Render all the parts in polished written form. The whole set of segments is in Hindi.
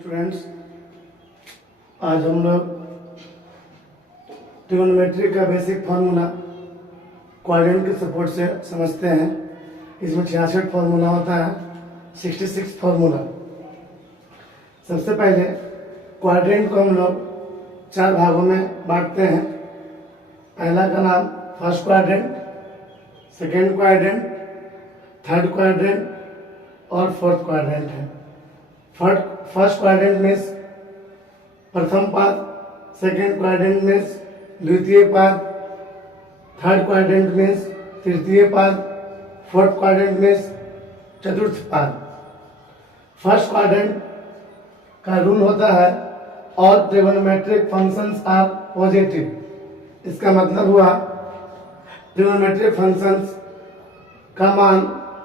स्टूडेंट्स, आज हम लोग ट्रिग्नोमेट्री का बेसिक फार्मूला क्वाड्रेंट के सपोर्ट से समझते हैं। इसमें 66 फार्मूला होता है, 66 फार्मूला। सबसे पहले क्वाड्रेंट को हम लोग 4 भागों में बांटते हैं। पहला का नाम first quadrant, second quadrant, third quadrant और फोर्थ क्वाड्रेंट है। फर्स्ट क्वाड्रेंट मीन्स प्रथम पाद, सेकेंड क्वाड्रेंट मीन्स द्वितीय पाद, थर्ड क्वाड्रेंट मीन्स तृतीय पाद, फोर्थ क्वाड्रेंट मीन्स चतुर्थ पाद। फर्स्ट क्वाड्रेंट का रूल होता है all trigonometric functions are positive. इसका मतलब हुआ ट्रिग्नोमेट्रिक फंक्शंस का मान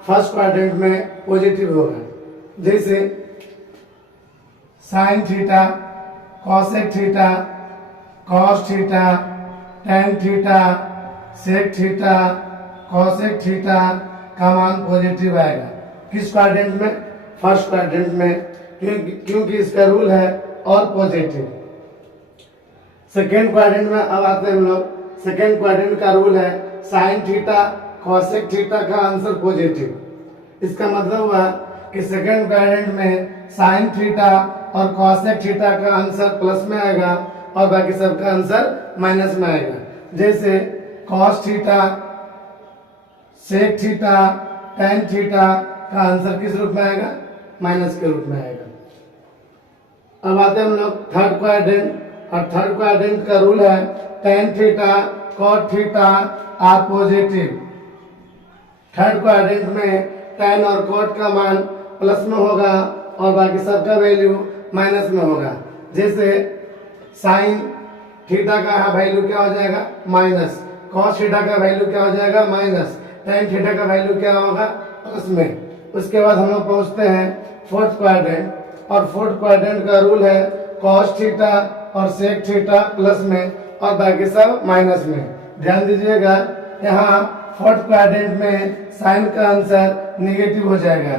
फर्स्ट क्वाड्रेंट में पॉजिटिव होगा। जैसे sine theta, cosec theta, cos theta, tan theta, sec theta, cosec theta का मान पॉजिटिव आएगा। किस क्वाड्रेंट में? फर्स्ट क्वाड्रेंट में, क्योंकि इसका रूल है और पॉजिटिव। सेकेंड क्वाड्रेंट में अब आते हैं हम लोग। सेकेंड क्वाड्रेंट का रूल है साइन थीटा, कॉसेक थीटा का आंसर पॉजिटिव। इसका मतलब हुआ कि सेकेंड क्वाड्रेंट में साइन थीटा और कॉसेक थीटा का आंसर प्लस में आएगा और बाकी सबका आंसर माइनस में आएगा। जैसे cos theta, sec theta, tan theta का आंसर किस रूप में आएगा? माइनस के रूप में आएगा। अब आते हैं हम लोग थर्ड क्वाड्रेंट, और थर्ड क्वाड्रेंट का रूल है tan theta, cot theta are positive. Third quadrant में टेन और कॉट का मान प्लस में होगा और बाकी सबका वैल्यू माइनस में होगा। जैसे साइन थीटा का वैल्यू क्या हो जाएगा? माइनस। कॉस थीटा का वैल्यू क्या हो जाएगा? माइनस। टेन थीटा का वैल्यू क्या होगा? प्लस में। उसके बाद हम लोग पहुंचते हैं फोर्थ क्वाड्रेंट, और फोर्थ क्वाड्रेंट का रूल है कॉस थीटा और सेक थीटा प्लस में और बाकी सब माइनस में। ध्यान दीजिएगा, यहाँ फोर्थ क्वाड्रेंट में साइन का आंसर नेगेटिव हो जाएगा।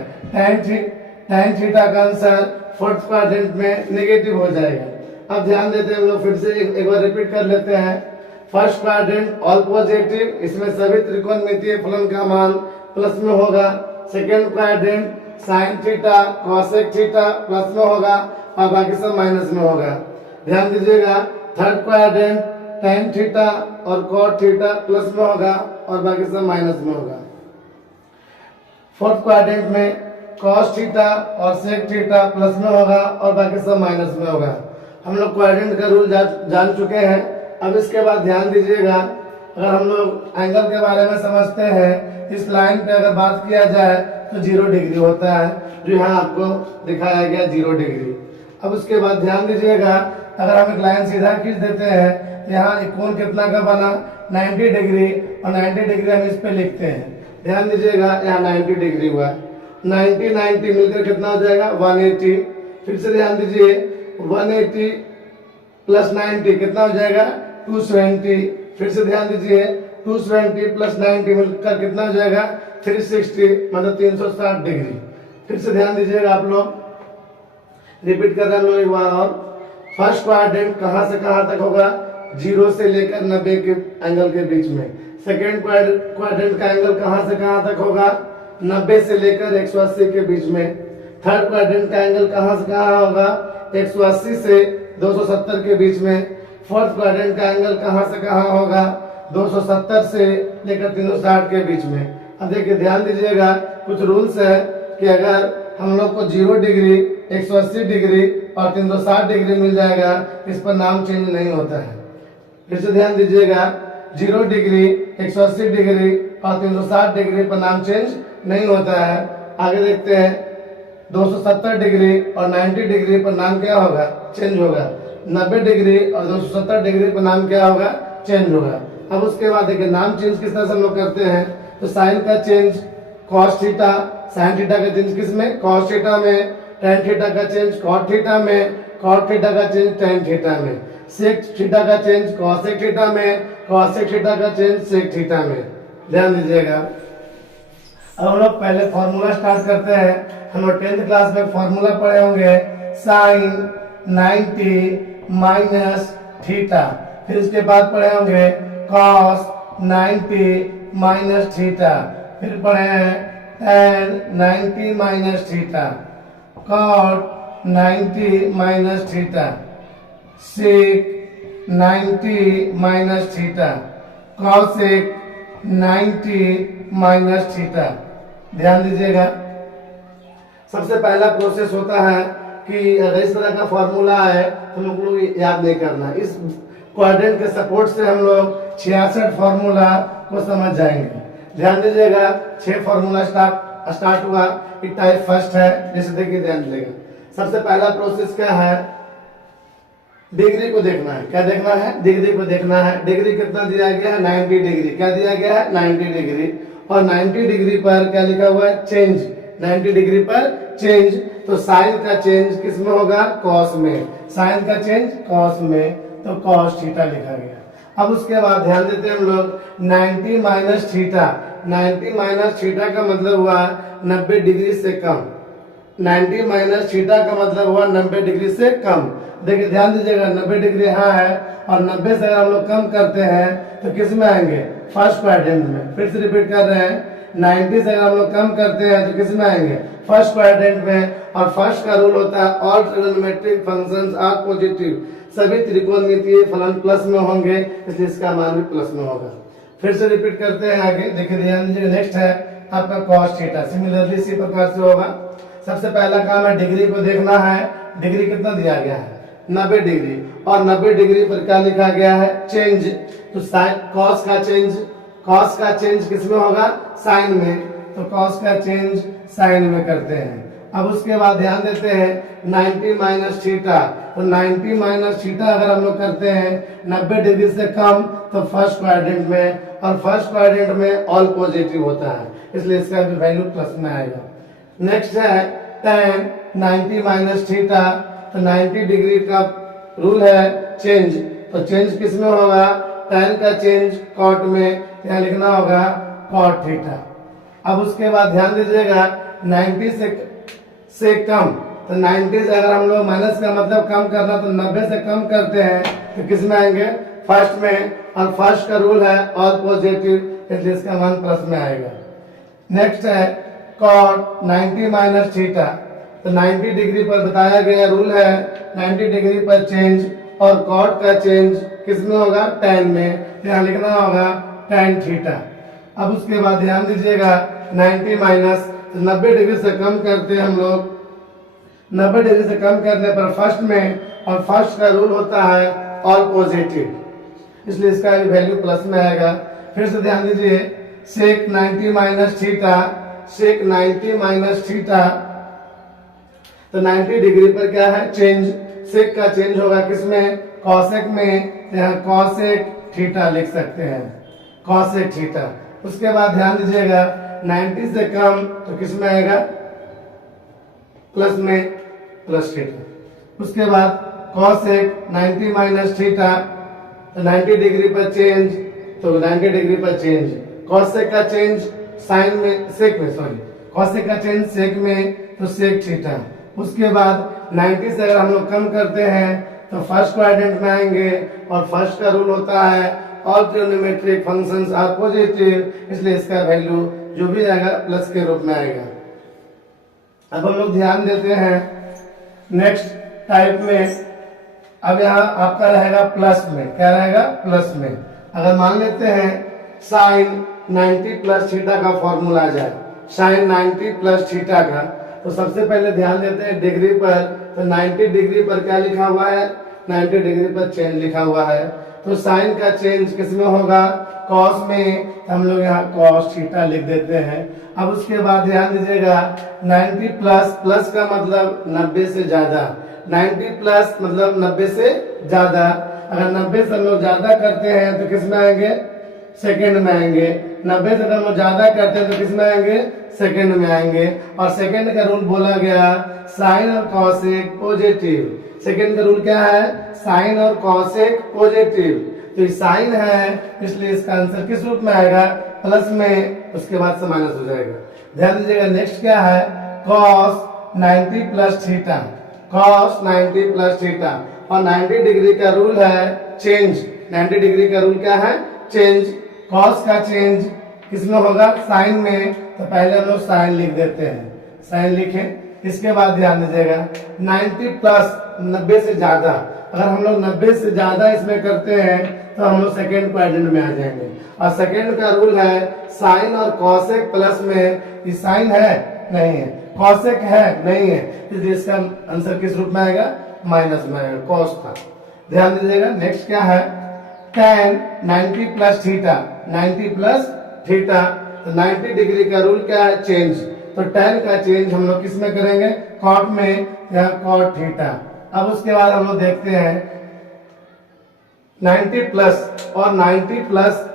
टेन थीटा का आंसर फोर्थ क्वाड्रेंट में नेगेटिव हो जाएगा। अब ध्यान देते हैं हम लोग, फिर से एक बार रिपीट कर लेते हैं। फर्स्ट क्वाड्रेंट ऑल पॉजिटिव, इसमें सभी त्रिकोणमितीय फलन का मान प्लस में होगा। Second quadrant sign theta, cosec theta plus में होगा और बाकी सब माइनस में होगा। ध्यान दीजिएगा, थर्ड क्वाड्रेंट टेन थीटा और कॉट थीटा प्लस में होगा और बाकी सब माइनस में होगा। फोर्थ क्वाड्रेंट में कॉस थीटा और सेक थीटा प्लस में होगा और बाकी सब माइनस में होगा। हम लोग क्वाड्रेंट का रूल जान चुके हैं। अब इसके बाद ध्यान दीजिएगा, अगर हम लोग एंगल के बारे में समझते हैं, इस लाइन पे अगर बात किया जाए तो 0 डिग्री होता है, जो यहाँ आपको दिखाया गया 0 डिग्री। अब उसके बाद ध्यान दीजिएगा, अगर हम एक लाइन सीधा खींच देते हैं, यहाँ एक कोण कितना का बना? 90 डिग्री, और 90 डिग्री हम इस पे लिखते हैं। ध्यान दीजिएगा, यहाँ 90 डिग्री हुआ, 90 मिलकर कितना हो जाएगा? 180। फिर से ध्यान दीजिए, 180 प्लस 90 कितना हो जाएगा? 270। फिर से ध्यान दीजिए, 270 प्लस 90 मिलकर कितना हो जाएगा? 360, मतलब 360 डिग्री। फिर से ध्यान दीजिएगा, आप लोग रिपीट कर रहे हैं एक बार और। फर्स्ट क्वाड्रेंट कहाँ से कहाँ तक होगा? 0 से लेकर 90 के एंगल के बीच में। सेकेंड क्वाड्रेंट का एंगल कहाँ से कहाँ तक होगा? 90 से लेकर 180 के बीच में। थर्ड क्वाड्रेंट का एंगल कहाँ से कहाँ होगा? 180 से 270 के बीच में। फोर्थ क्वाड्रेंट का एंगल कहाँ से कहाँ होगा? 270 से लेकर 360 के बीच में। अब देखिए, ध्यान दीजिएगा, कुछ रूल्स है कि अगर हम लोग को 0 डिग्री, 180 डिग्री और 360 डिग्री मिल जाएगा, इस पर नाम चेंज नहीं होता है। फिर से ध्यान दीजिएगा, 0 डिग्री, 180 डिग्री और 360 डिग्री पर नाम चेंज नहीं होता है। आगे देखते हैं, 270 डिग्री और 90 डिग्री पर नाम क्या होगा? चेंज होगा। 90 डिग्री और 270 डिग्री पर नाम क्या होगा? चेंज होगा। अब उसके बाद देखिए, नाम चेंज किस तरह से हम लोग करते हैं। तो साइन का change cos theta, sine theta का चेंज किस में? कॉस थीटा में। टेन थीटा का चेंज कॉट थीटा में। कॉट थीटा का चेंज टेन थीटा में। सेक थीटा का चेंज कॉसेक थीटा में। कॉसेक थीटा का चेंज सेक थीटा में। ध्यान दीजिएगा। अब हम लोग पहले फॉर्मूला स्टार्ट करते हैं। हम लोग 10th क्लास में फॉर्मूला पढ़े होंगे साइन 90 माइनस थीटा। फिर इसके बाद पढ़े होंगे कॉस 90 माइनस थीटा। फिर पढ़े हैं tan 90 minus theta, cot 90 minus theta, sec 90 minus theta, cosec 90 minus theta. ध्यान दीजिएगा, सबसे पहला प्रोसेस होता है कि अगर इस तरह का फॉर्मूला है तो हम लोग को याद नहीं करना। इस क्वाड्रेंट के सपोर्ट से हम लोग 66 फॉर्मूला को समझ जाएंगे। ध्यान दीजिएगा, 6 फॉर्मूला स्टार्ट हुआ। एक टाइप फर्स्ट है, जैसे देखिए ध्यान दीजिएगा। सबसे पहला प्रोसेस क्या है, डिग्री को देखना है। क्या देखना है, डिग्री को देखना है। डिग्री कितना दिया गया है, 90 डिग्री। क्या दिया गया है, 90 डिग्री। और 90 डिग्री पर क्या लिखा हुआ है, चेंज। 90 डिग्री पर चेंज, तो साइन का चेंज किस में होगा, कॉस में। साइन का चेंज कॉस में, तो कॉस थीटा लिखा गया। अब उसके बाद ध्यान देते हैं हम लोग 90 माइनस थीटा। 90 माइनस थीटा का मतलब हुआ 90 डिग्री से कम। 90 माइनस थीटा का मतलब हुआ 90 डिग्री से कम। देखिए ध्यान दीजिएगा, 90 डिग्री यहाँ है और 90 से अगर हम लोग कम करते हैं तो किस में आएंगे, फर्स्ट क्वाड्रेंट में। फिर से रिपीट कर रहे हैं, 90 से अगर हम लोग कम करते हैं तो किस में आएंगे, फर्स्ट क्वाड्रेंट में। और फर्स्ट का रूल होता है all trigonometric functions are positive. सभी त्रिकोणमितीय फलन प्लस में होंगे, इसलिए इसका मान भी प्लस में होगा। फिर से रिपीट करते हैं आगे, देखिए ध्यान दीजिए। नेक्स्ट है आपका कॉस थीटा। सिमिलरली इसी प्रकार से होगा। सबसे पहला काम है डिग्री को देखना है। डिग्री कितना दिया गया है, 90 डिग्री। और 90 डिग्री पर क्या लिखा गया है, चेंज। तो कॉस का चेंज किस में होगा, साइन में। तो कॉस का चेंज साइन में करते हैं। अब उसके बाद ध्यान देते हैं 90 माइनस थीटा। तो 90 माइनस थीटा अगर हम लोग करते हैं 90 डिग्री से कम, तो फर्स्ट क्वाड्रेंट में। और फर्स्ट क्वाड्रेंट में ऑल पॉजिटिव होता है, इसलिए इसका भी वैल्यू प्लस में आएगा। नेक्स्ट है tan 90 माइनस थीटा। तो 90 डिग्री का रूल है चेंज। तो चेंज किस में होगा, tan का चेंज कॉट में, यहाँ लिखना होगा कॉट थीटा। अब उसके बाद ध्यान दीजिएगा 90 से कम। तो 90 से अगर हम लोग माइनस का मतलब कम करना, तो 90 से कम करते हैं तो किस में आएंगे, फर्स्ट में। और फर्स्ट का रूल है ऑल पॉजिटिव, इसलिए इसका मान प्लस में आएगा। नेक्स्ट है कॉट 90 माइनस थीटा। तो 90 डिग्री पर बताया गया रूल है 90 डिग्री पर चेंज। और कॉट का चेंज किस में होगा, tan में, यहाँ लिखना होगा tan थीटा। अब उसके बाद ध्यान दीजिएगा 90 माइनस 90 डिग्री से कम करते हैं हम लोग। 90 डिग्री से कम करने पर फर्स्ट में, और फर्स्ट का रूल होता है ऑल पॉजिटिव, इसलिए इसका भी वैल्यू प्लस में आएगा। फिर से ध्यान दीजिए सेक 90 माइनस थीटा। सेक 90 माइनस थीटा, तो 90 डिग्री पर क्या है, चेंज। सेक का चेंज होगा किसमें, कॉसेक में। यहाँ कॉसेक थीटा लिख सकते हैं, कॉसेक थीटा। उसके बाद ध्यान दीजिएगा 90 से कम तो किस में आएगा, प्लस में, प्लस थीटा। उसके बाद कॉसेक 90 माइनस थीटा। तो 90 डिग्री पर चेंज, तो 90 डिग्री पर चेंज। कॉसेक का चेंज साइन में, सेक में, सॉरी, कॉसेक का चेंज सेक में, तो सेक थीटा। उसके बाद 90 से अगर हम लोग कम करते हैं तो फर्स्ट क्वाड्रेंट में आएंगे। और फर्स्ट का रूल होता है all trigonometric functions are positive, इसलिए इसका वैल्यू जो भी आएगा प्लस के रूप में आएगा। अब हम लोग ध्यान देते हैं नेक्स्ट टाइप में। अब यहाँ आपका रहेगा प्लस में। क्या रहेगा, प्लस में। अगर मान लेते हैं साइन 90 प्लस थीटा का फॉर्मूला आ जाए, साइन 90 प्लस थीटा का, तो सबसे पहले ध्यान देते हैं डिग्री पर। तो 90 डिग्री पर क्या लिखा हुआ है, 90 डिग्री पर चेंज लिखा हुआ है। तो साइन का चेंज किस में होगा, कॉस में। हम लोग यहाँ कॉस थीटा लिख देते हैं। अब उसके बाद ध्यान दीजिएगा 90 प्लस, प्लस का मतलब 90 से ज्यादा। 90 प्लस मतलब 90 से ज्यादा। अगर 90 से हम लोग ज्यादा करते हैं तो किस में आएंगे, सेकेंड में आएंगे। 90 से अगर हम लोग ज्यादा करते हैं तो किस में आएंगे, सेकेंड में आएंगे। और सेकेंड का रूल बोला गया साइन और कॉसेक पॉजिटिव। सेकेंड का रूल क्या है, साइन और कॉसेक पॉजिटिव। तो ये साइन है, इसलिए इसका आंसर किस रूप में आएगा, प्लस में। उसके बाद से माइनस हो जाएगा। ध्यान दीजिएगा नेक्स्ट क्या है, cos 90 plus theta. cos 90 plus theta, और 90 डिग्री का रूल है चेंज। 90 डिग्री का रूल क्या है? चेंज। cos का चेंज किसमें होगा? साइन में। तो पहले हम लोग साइन लिख देते हैं, साइन लिखे। इसके बाद ध्यान दीजिएगा 90 प्लस 90 से ज्यादा, अगर हम लोग 90 से ज्यादा इसमें करते हैं तो हम लोग सेकेंड क्वाड्रेंट में आ जाएंगे। और सेकेंड का रूल है साइन और कॉसेक प्लस में, ये साइन है नहीं है, कॉसेक है नहीं है, इसलिए इसका आंसर किस रूप में आएगा? माइनस में आएगा, कॉस था। ध्यान दीजिएगा नेक्स्ट क्या है? tan 90 plus theta, 90 plus theta, तो 90 डिग्री का रूल क्या है? चेंज। तो tan का चेंज हम लोग किस में करेंगे? कॉट में, या कॉट थीटा। अब उसके बाद हम लोग देखते हैं 90 प्लस, और 90 प्लस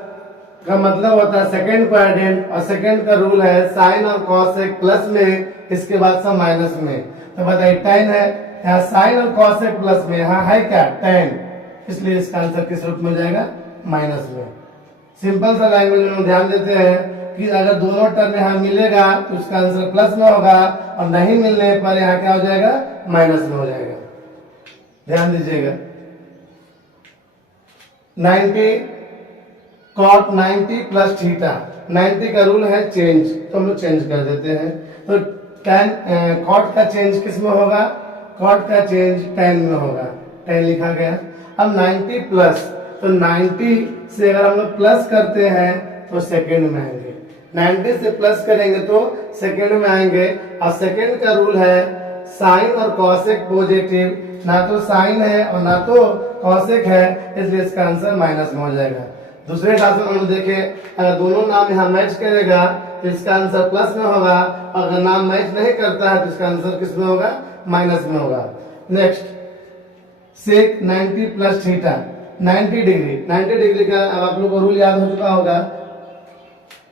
का मतलब होता है सेकेंड क्वाड्रेंट, और सेकेंड का रूल है साइन और कॉसेक प्लस में, इसके बाद सब माइनस में। तो बताइए tan है, यहाँ साइन और कॉसेक प्लस में, यहाँ है क्या? tan, इसलिए इसका आंसर किस रूप में हो जाएगा? माइनस में। सिंपल सा लैंग्वेज में ध्यान देते हैं कि अगर दोनों टर्म यहाँ मिलेगा तो इसका आंसर प्लस में होगा, और नहीं मिलने पर यहाँ क्या हो जाएगा? माइनस में हो जाएगा। ध्यान दीजिएगा 90 cot 90 प्लस थीटा, 90 का रूल है चेंज, तो हम लोग चेंज कर देते हैं। तो tan cot का चेंज किस में होगा? cot का चेंज tan में होगा, tan लिखा गया। अब 90 प्लस, तो 90 से अगर हम लोग प्लस करते हैं तो सेकेंड में आएंगे, 90 से प्लस करेंगे तो सेकेंड में आएंगे। और सेकेंड का रूल है साइन और कॉसेक पॉजिटिव, ना तो साइन है और ना तो कॉसेक है, इसलिए इसका आंसर माइनस में हो जाएगा। दूसरे क्लास में हम देखे अगर दोनों नाम यहाँ मैच करेगा तो इसका आंसर प्लस में होगा, अगर नाम मैच नहीं करता है तो इसका आंसर किस में होगा? माइनस में होगा। नेक्स्ट सेक 90 प्लस थीटा, 90 डिग्री, 90 डिग्री का अब आप लोग को रूल याद हो चुका होगा,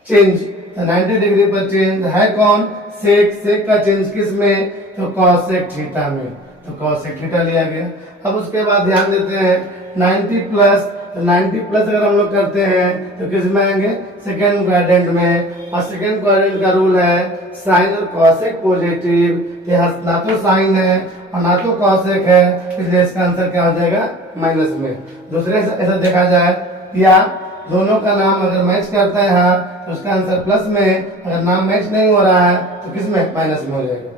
चेंज। तो 90 डिग्री पर चेंज है कौन? सेक। सेक का चेंज किस में? तो कॉसेक थीटा में, तो कॉसेक थीटा लिया गया। अब उसके बाद ध्यान देते हैं 90 प्लस, तो 90 प्लस अगर हम लोग करते हैं तो किस में आएंगे? सेकेंड क्वाड्रेंट में, और सेकेंड क्वाड्रेंट का रूल है साइन और कॉसेक पॉजिटिव, ना तो साइन है और ना तो कॉसेक है, इसलिए इसका आंसर क्या हो जाएगा? माइनस में। दूसरे से ऐसा देखा जाए या दोनों का नाम अगर मैच करता है यहाँ तो उसका आंसर प्लस में, अगर नाम मैच नहीं हो रहा है तो किस में? माइनस में हो जाएगा।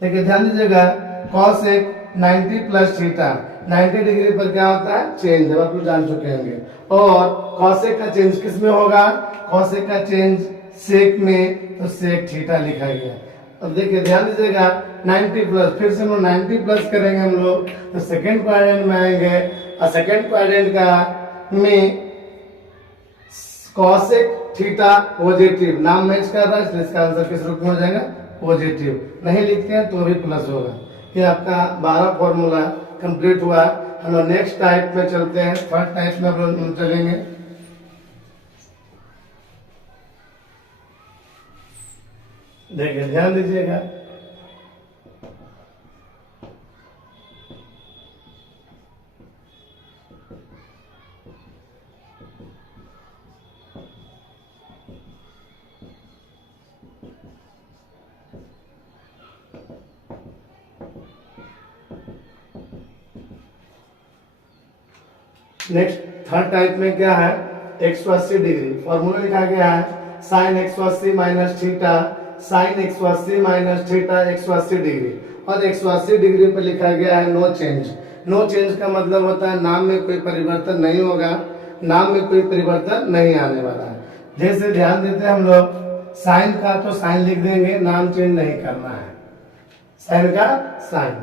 देखिए ध्यान दीजिएगा कॉसेक 90 प्लस थीटा, 90 डिग्री पर क्या होता है? चेंज, जब आप लोग जान चुके होंगे। और कॉसेक का चेंज किस में होगा? कॉसेक का चेंज सेक में, तो सेक थीटा लिखा गया। अब देखिए ध्यान दीजिएगा 90 प्लस, फिर से हम लोग 90 प्लस करेंगे हम लोग तो सेकेंड क्वाड्रेंट में आएंगे, और सेकेंड क्वाड्रेंट का में कॉसेक थीटा पॉजिटिव, नाम मैच कर रहा है इसलिए इसका आंसर किस रूप में हो जाएगा? पॉजिटिव। नहीं लिखते हैं तो भी प्लस होगा। ये आपका 12 फॉर्मूला कंप्लीट हुआ। हम लोग नेक्स्ट टाइप में चलते हैं, थर्ड टाइप में हम लोग चलेंगे। देखिए ध्यान दीजिएगा नेक्स्ट थर्ड टाइप में क्या है? 180 डिग्री। फॉर्मूला लिखा गया है sine 180 minus theta, sine 180 minus theta 180 degree, और 180 डिग्री पर लिखा गया है नो चेंज। नो चेंज का मतलब होता है नाम में कोई परिवर्तन नहीं होगा, नाम में कोई परिवर्तन नहीं आने वाला है। जैसे ध्यान देते हैं हम लोग साइन का तो साइन लिख देंगे, नाम चेंज नहीं करना है, साइन का साइन।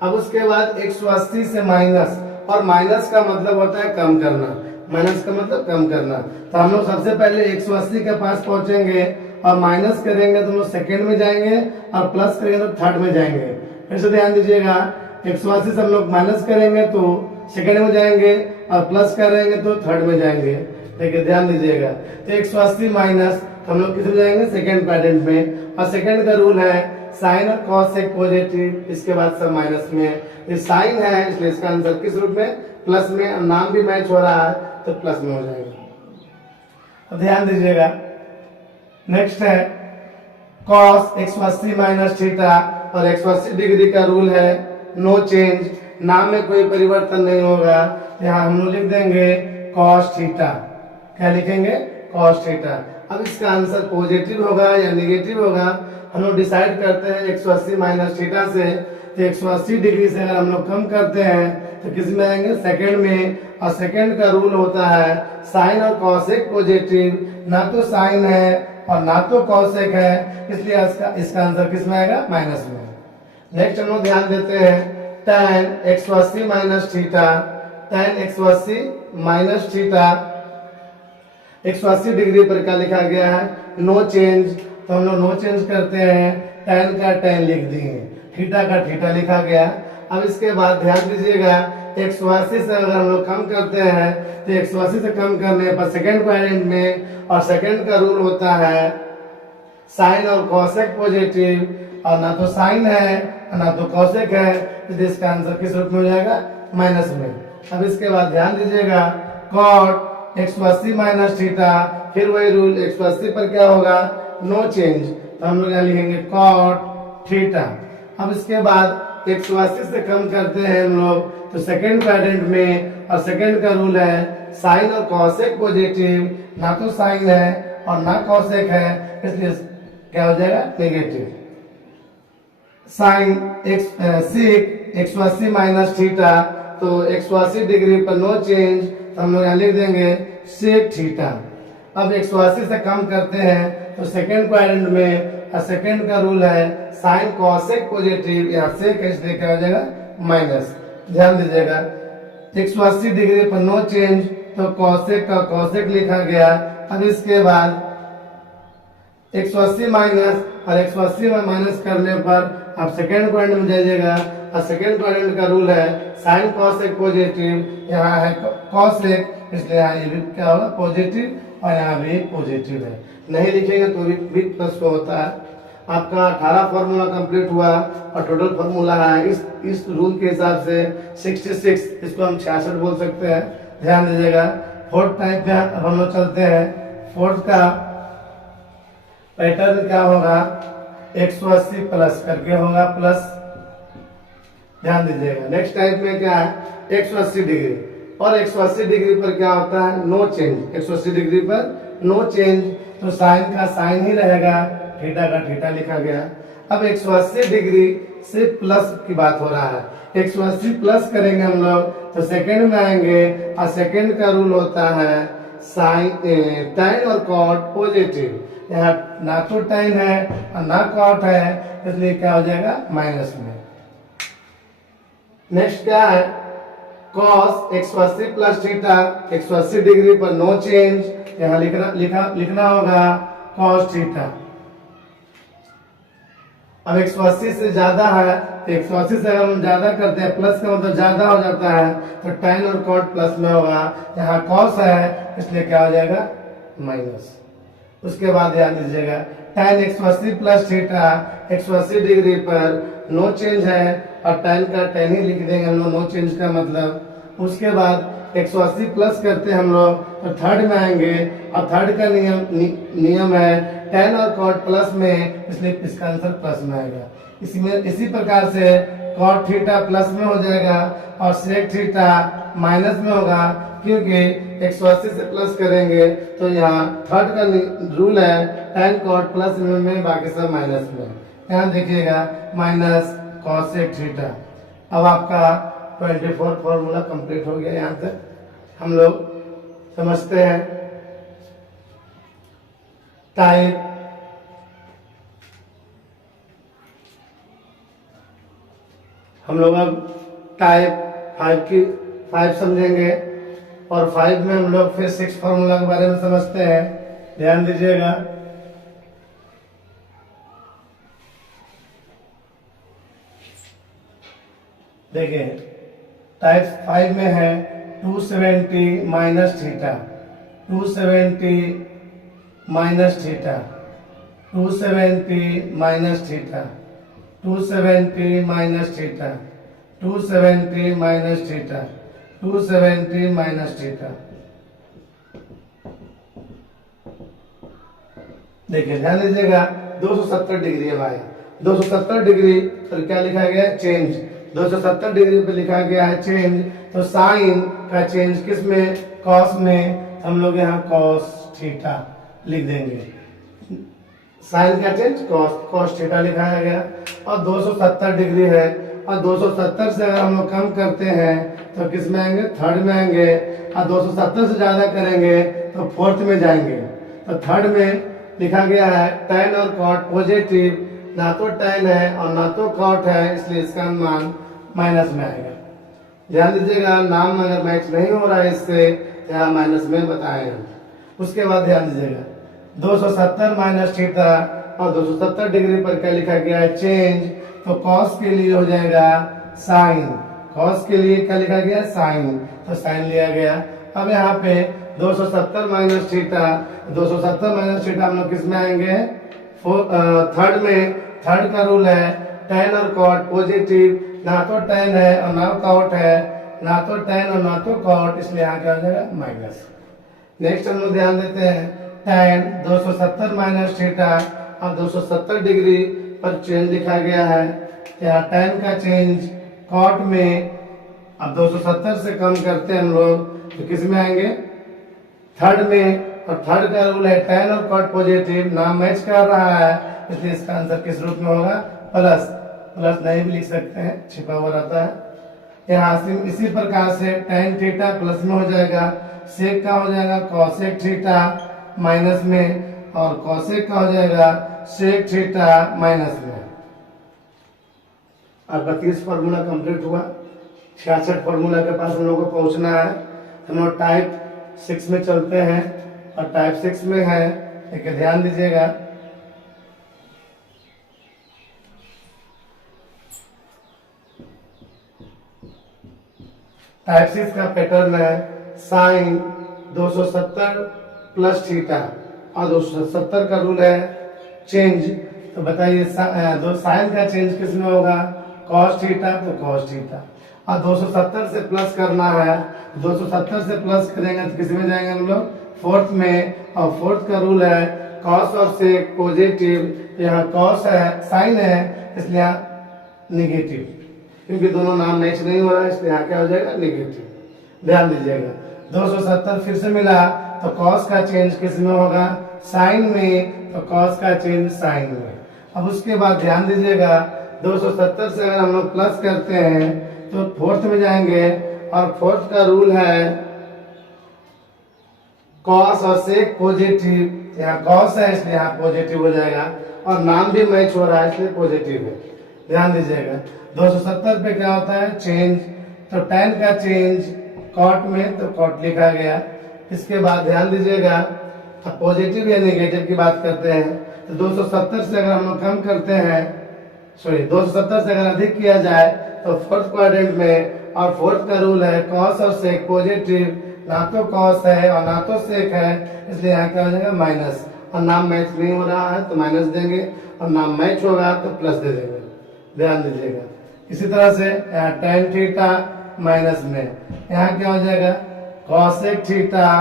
अब उसके बाद 180 से माइनस, और माइनस का मतलब होता है कम करना, माइनस का मतलब कम करना। तो हम लोग सबसे पहले 180 के पास पहुंचेंगे और माइनस करेंगे तो हम लोग सेकेंड में जाएंगे, और प्लस करेंगे तो थर्ड में जाएंगे। फिर से ध्यान दीजिएगा 180 से हम लोग माइनस करेंगे तो सेकेंड में जाएंगे, और प्लस करेंगे तो थर्ड में जाएंगे। देखिए ध्यान दीजिएगा तो 180 माइनस हम लोग किस में जाएंगे? सेकेंड क्वाड्रेंट में, और सेकेंड का रूल है साइन और कॉसेक पॉजिटिव, इसके बाद सब माइनस में। ये साइन है इसलिए इसका आंसर किस रूप में? प्लस में, और नाम भी मैच हो रहा है तो प्लस में हो जाएगा। अब ध्यान दीजिएगा नेक्स्ट है cos 180 माइनस थीटा, और 180 डिग्री का रूल है नो चेंज, नाम में कोई परिवर्तन नहीं होगा। यहाँ हम लोग लिख देंगे कॉस थीटा। क्या लिखेंगे? Cos theta. अब इसका आंसर पॉजिटिव होगा या नेगेटिव होगा हम लोग डिसाइड करते हैं 180 माइनस थीटा से। तो 180 डिग्री से अगर हम लोग कम करते हैं तो किस में आएंगे? सेकंड में। और सेकंड का रूल होता है साइन और कॉसेक पॉजिटिव, ना तो साइन है और ना तो कॉसेक है, इसलिए इसका आंसर किस में आएगा? माइनस में। नेक्स्ट हम लोग ध्यान देते हैं tan 180 minus theta. tan 180 minus theta 180 degree पर क्या लिखा गया है? No change. तो हम लोग नो चेंज करते हैं, tan का tan लिख दिए, थीटा का थीटा लिखा गया। अब इसके बाद ध्यान दीजिएगा 180 से अगर हम लोग कम करते हैं तो 180 से कम करने पर सेकंड क्वाड्रेंट में, और सेकंड का रूल होता है साइन और कॉसेक पॉजिटिव, और ना तो साइन है और ना तो कॉसेक है, तो इसका आंसर किस रूप में हो जाएगा? माइनस में। अब इसके बाद ध्यान दीजिएगा कॉट 180 माइनस थीटा, फिर वही रूल 180 पर क्या होगा? No change. तो हम लोग यहाँ लिखेंगे कॉट थीटा। अब इसके बाद 180 से कम करते हैं हम लोग तो सेकंड क्वाड्रेंट में, और सेकंड का रूल है साइन और कॉसेक पॉजिटिव, ना तो साइन है और ना कॉसेक है, इसलिए क्या हो जाएगा? नेगेटिव। साइन सेक 180 माइनस थीटा, तो 180 डिग्री पर नो चेंज, तो हम लोग यहाँ लिख देंगे सेक थीटा। अब 180 से कम करते हैं तो सेकंड क्वाड्रेंट में, और सेकंड का रूल है साइन कॉसेक पॉजिटिव, यहाँ सेक है इसलिए क्या हो जाएगा? माइनस। ध्यान दीजिएगा 180 डिग्री पर नो चेंज, तो कॉसेक का कॉसेक लिखा गया। अब इसके बाद 180 माइनस, और 180 में माइनस करने पर आप सेकंड क्वाड्रेंट में जाइएगा, और सेकंड क्वाड्रेंट का रूल है साइन कॉसेक पॉजिटिव, यहाँ है कॉसेक, इसलिए यहाँ ये भी क्या होगा? पॉजिटिव, और यहाँ भी पॉजिटिव है। नहीं लिखेंगे तो भी प्लस को होता है। आपका 18 फॉर्मूला कंप्लीट हुआ और टोटल फॉर्मूला है इस रूल के हिसाब से 66, इसको हम 66 बोल सकते हैं। ध्यान दीजिएगा फोर्थ टाइप में अब हम लोग चलते हैं। फोर्थ का पैटर्न क्या होगा? 180 प्लस करके होगा प्लस। ध्यान दीजिएगा नेक्स्ट टाइप में क्या है? 180 डिग्री, और 180 डिग्री पर क्या होता है? No change. 180 डिग्री पर नो चेंज, तो साइन का साइन ही रहेगा, थीटा का थीटा लिखा गया। अब 180 डिग्री से प्लस की बात हो रहा है, 180 प्लस करेंगे हम लोग तो सेकंड में आएंगे, और सेकंड का रूल होता है साइन tan और कॉट पॉजिटिव। यहाँ ना तो tan है और ना कॉट है, इसलिए क्या हो जाएगा? माइनस में। नेक्स्ट क्या है? cos 180 प्लस थीटा, 180 डिग्री पर नो चेंज, यहाँ लिखना होगा cos थीटा। अब 180 से ज्यादा है तो 180 से अगर हम ज्यादा करते हैं, प्लस का मतलब ज्यादा हो जाता है, तो tan और cot प्लस में होगा, यहाँ cos है इसलिए क्या हो जाएगा? माइनस। उसके बाद ध्यान दीजिएगा tan 180 प्लस थीटा 180 डिग्री पर नो चेंज है, और tan का tan ही लिख देंगे हम लोग, नो चेंज का मतलब। उसके बाद 180 प्लस करते हैं हम लोग तो थर्ड में आएंगे, और थर्ड का नियम है tan और cot प्लस में, इसलिए इसका आंसर प्लस में आएगा। इसी प्रकार से cot थीटा प्लस में हो जाएगा और sec थीटा माइनस में होगा, क्योंकि 180 से प्लस करेंगे तो यहाँ थर्ड का रूल है tan cot प्लस में, बाकी सब माइनस में। ध्यान देखिएगा माइनस cosec थीटा। अब आपका 24 फॉर्मूला कंप्लीट हो गया। यहाँ तक हम लोग समझते हैं टाइप हम लोग अब टाइप 5 समझेंगे, और 5 में हम लोग फिर 6 फॉर्मूला के बारे में समझते हैं। ध्यान दीजिएगा देखिए टाइप 5 में है 270 minus theta, 270 minus theta, 270 minus theta, 270 minus theta, 270 minus theta, 270 minus theta. देखिए ध्यान दीजिएगा 270 डिग्री है भाई, 270 डिग्री पर क्या लिखा गया है, चेंज। 270 डिग्री पे लिखा गया है चेंज, तो साइन का चेंज किस में, कॉस में। हम लोग यहाँ कॉस थीटा लिख देंगे, साइन का चेंज कॉस थीटा लिखाया गया। और 270 डिग्री है, और 270 से अगर हम लोग कम करते हैं तो किस में आएंगे, थर्ड में आएंगे। और 270 से ज्यादा करेंगे तो फोर्थ में जाएंगे। तो थर्ड में लिखा गया है tan और cot पॉजिटिव, ना तो tan है और ना तो cot है, इसलिए इसका मान माइनस में आएगा। ध्यान दीजिएगा, नाम अगर मैच नहीं हो रहा है इससे, यहाँ माइनस में बताए हैं। उसके बाद ध्यान दीजिएगा 270 माइनस थीटा, और 270 डिग्री पर क्या लिखा गया है, चेंज। तो कॉस के लिए हो जाएगा साइन, कॉस के लिए क्या लिखा गया, साइन, तो साइन लिया गया। अब यहाँ पे 270 माइनस थीटा, 270 माइनस थीटा हम लोग किस में आएंगे, थर्ड में। थर्ड का रूल है tan और cot पॉजिटिव, ना तो tan है और ना cot है, ना तो tan और ना तो cot, इसलिए यहाँ क्या हो जाएगा, माइनस। नेक्स्ट हम लोग ध्यान देते हैं tan 270 माइनस थीटा, और 270 डिग्री पर चेंज लिखा गया है। यहाँ tan का चेंज cot में, अब 270 से कम करते हैं हम लोग तो किस में आएंगे, थर्ड में। और थर्ड का रूल है tan और cot पॉजिटिव, नाम मैच कर रहा है, इसलिए इसका आंसर किस रूप में होगा, प्लस। प्लस नहीं भी लिख सकते हैं, छिपा हुआ रहता है। यहाँ इसी प्रकार से tan थीटा प्लस में हो जाएगा, सेक का हो जाएगा cosec थीटा माइनस में, और cosec का हो जाएगा sec थीटा माइनस में। अब 32 फॉर्मूला कंप्लीट हुआ। 66 फॉर्मूला के पास हम लोग को पहुंचना है। हम लोग टाइप 6 में चलते हैं, और टाइप 6 में है, एक ध्यान दीजिएगा, टाइप 6 का पैटर्न है साइन 270 प्लस थीटा, और 270 का रूल है चेंज। तो बताइए साइन का चेंज किस में होगा, कॉस थीटा, तो कॉस थीटा। और 270 से प्लस करना है, 270 से प्लस करेंगे तो किस में जाएंगे हम लोग, फोर्थ में। और फोर्थ का रूल है कॉस और सेक पॉजिटिव, यहाँ कॉस है, साइन है, इसलिए यहाँ निगेटिव, क्योंकि दोनों नाम मैच नहीं हो रहा है, इसलिए यहाँ क्या हो जाएगा, निगेटिव। ध्यान दीजिएगा 270 फिर से मिला, तो कॉस का चेंज किस में होगा, साइन में, तो कॉस का चेंज साइन में। अब उसके बाद ध्यान दीजिएगा 270 से अगर हम लोग प्लस करते हैं तो फोर्थ में जाएंगे, और फोर्थ का रूल है कॉस और सेक पॉजिटिव, यहाँ कॉस है इसलिए यहाँ पॉजिटिव हो जाएगा, और नाम भी मैच हो रहा है इसलिए पॉजिटिव है। ध्यान दीजिएगा 270 पे क्या होता है, चेंज। तो tan का चेंज cot में, तो cot लिखा गया। इसके बाद ध्यान दीजिएगा, अब पॉजिटिव या नेगेटिव की बात करते हैं, तो 270 से अगर हम लोग कम करते हैं, 270 से अगर अधिक किया जाए तो फोर्थ क्वाड्रेंट में, और फोर्थ का रूल है कॉस और सेक पॉजिटिव, ना तो कॉस है और ना तो सेक है, इसलिए यहाँ क्या हो जाएगा, माइनस। और नाम मैच नहीं हो रहा है तो माइनस देंगे, और नाम मैच होगा तो प्लस दे देंगे। ध्यान दीजिएगा इसी तरह से tan थीटा माइनस में, यहाँ क्या हो जाएगा, cosec थीटा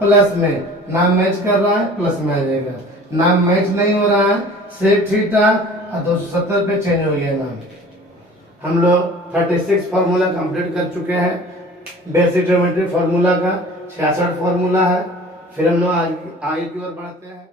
प्लस में, नाम मैच कर रहा है प्लस में आ जाएगा, नाम मैच नहीं हो रहा है sec थीटा, और 270 पे चेंज हो गया नाम। हम लोग 36 फार्मूला कंप्लीट कर चुके हैं। बेसिक ज्योमेट्री फार्मूला का 66 फार्मूला है। फिर हम लोग आगे की ओर बढ़ते हैं।